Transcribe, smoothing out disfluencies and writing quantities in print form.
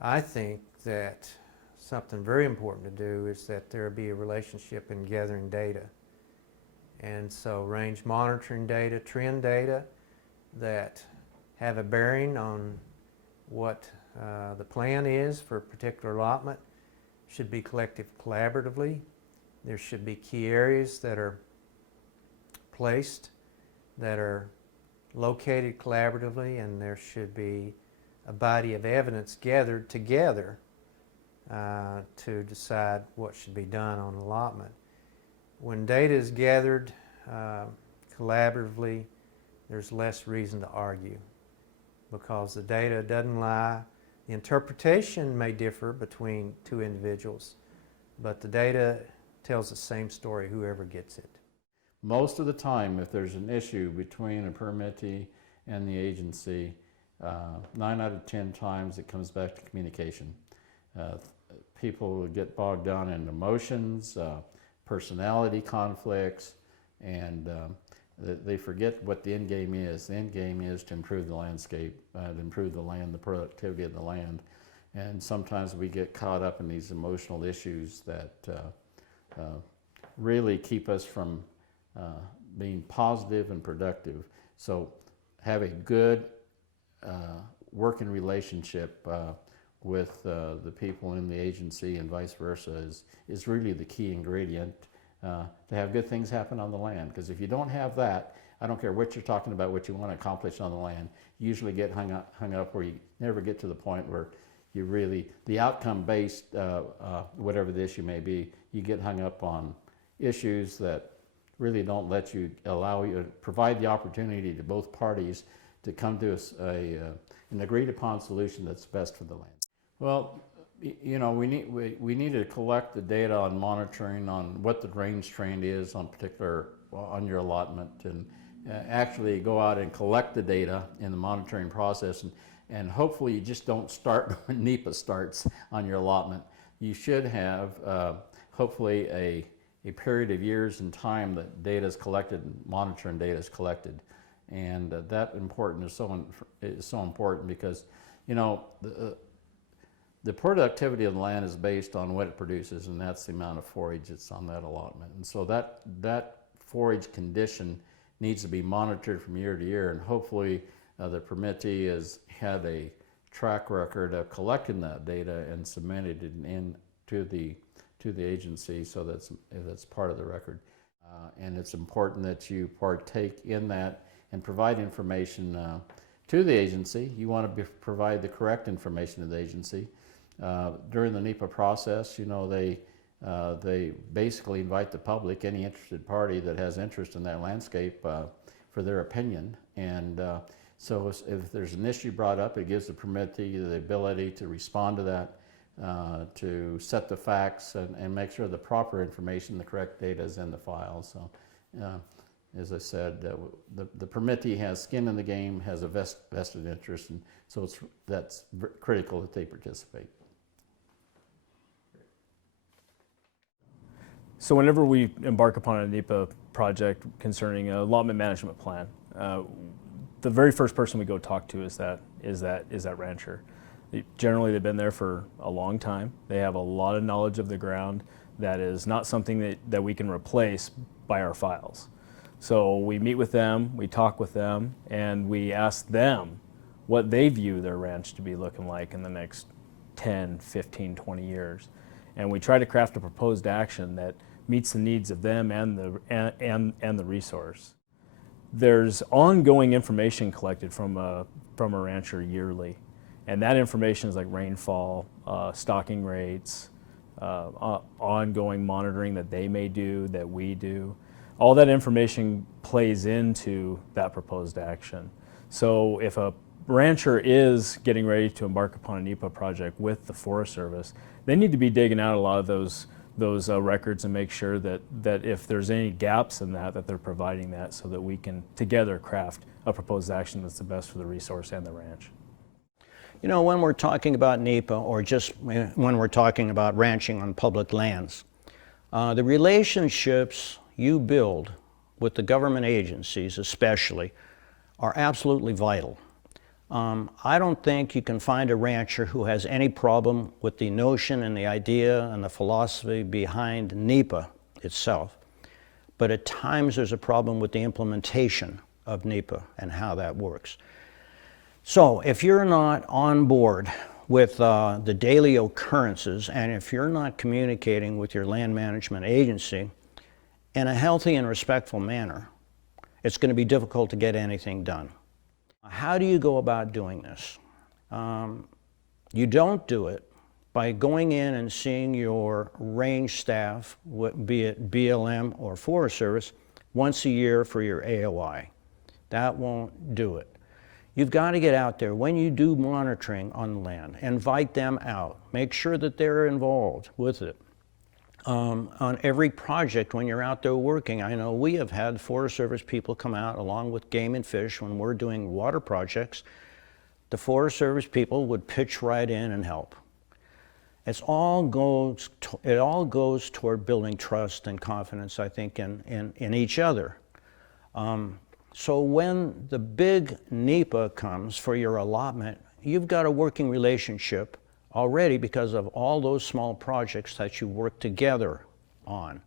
I think that something very important to do is that there be a relationship in gathering data. And so range monitoring data, trend data that have a bearing on what the plan is for a particular allotment should be collected collaboratively. There should be key areas that are placed that are located collaboratively, and there should be a body of evidence gathered together to decide what should be done on allotment. When data is gathered collaboratively, there's less reason to argue because the data doesn't lie. The interpretation may differ between two individuals, but the data tells the same story, whoever gets it. Most of the time, if there's an issue between a permittee and the agency, 9 out of 10 times it comes back to communication. People get bogged down in emotions, personality conflicts, and they forget what the end game is. The end game is to improve the landscape, to improve the land, the productivity of the land. And sometimes we get caught up in these emotional issues that really keep us from being positive and productive. So have a good working relationship with the people in the agency and vice versa is really the key ingredient to have good things happen on the land. Because if you don't have that, I don't care what you're talking about, what you want to accomplish on the land, you usually get hung up where you never get to the point where you really, the outcome-based, whatever the issue may be, you get hung up on issues that really don't let you, allow you to provide the opportunity to both parties to come to an agreed upon solution that's best for the land. Well, you know, we need to collect the data on monitoring on what the range trend is on your allotment, and actually go out and collect the data in the monitoring process, and hopefully you just don't start when NEPA starts on your allotment. You should have hopefully a period of years in time that data is collected, and monitoring data is collected, and that is so important because, you know, the productivity of the land is based on what it produces, and that's the amount of forage that's on that allotment. And so that forage condition needs to be monitored from year to year, and hopefully the permittee has had a track record of collecting that data and submitted it in to the agency, so that's part of the record. And it's important that you partake in that and provide information to the agency. You want to provide the correct information to the agency. During the NEPA process, you know, they basically invite the public, any interested party that has interest in that landscape, for their opinion. And so if there's an issue brought up, it gives the permittee the ability to respond to that, to set the facts and make sure the proper information, the correct data is in the file. So as I said, the permittee has skin in the game, has a vested interest, and so that's critical that they participate. So whenever we embark upon a NEPA project concerning a allotment management plan, the very first person we go talk to is that rancher. Generally, they've been there for a long time. They have a lot of knowledge of the ground that is not something that we can replace by our files. So we meet with them, we talk with them, and we ask them what they view their ranch to be looking like in the next 10, 15, 20 years. And we try to craft a proposed action that meets the needs of them and the resource. There's ongoing information collected from a rancher yearly, and that information is like rainfall, stocking rates, ongoing monitoring that they may do, that we do. All that information plays into that proposed action. So if a rancher is getting ready to embark upon a NEPA project with the Forest Service, they need to be digging out a lot of those records and make sure that if there's any gaps in that they're providing that, so that we can together craft a proposed action that's the best for the resource and the ranch. You know, when we're talking about NEPA, or just when we're talking about ranching on public lands, the relationships you build with the government agencies especially are absolutely vital. I don't think you can find a rancher who has any problem with the notion and the idea and the philosophy behind NEPA itself. But at times there's a problem with the implementation of NEPA and how that works. So if you're not on board with the daily occurrences, and if you're not communicating with your land management agency in a healthy and respectful manner, it's going to be difficult to get anything done. How do you go about doing this? You don't do it by going in and seeing your range staff, be it BLM or Forest Service, once a year for your AOI. That won't do it. You've got to get out there. When you do monitoring on the land, invite them out. Make sure that they're involved with it. On every project when you're out there working, I know we have had Forest Service people come out along with Game and Fish when we're doing water projects. The Forest Service people would pitch right in and help. It all goes toward building trust and confidence, I think, in each other. So when the big NEPA comes for your allotment, you've got a working relationship already because of all those small projects that you work together on.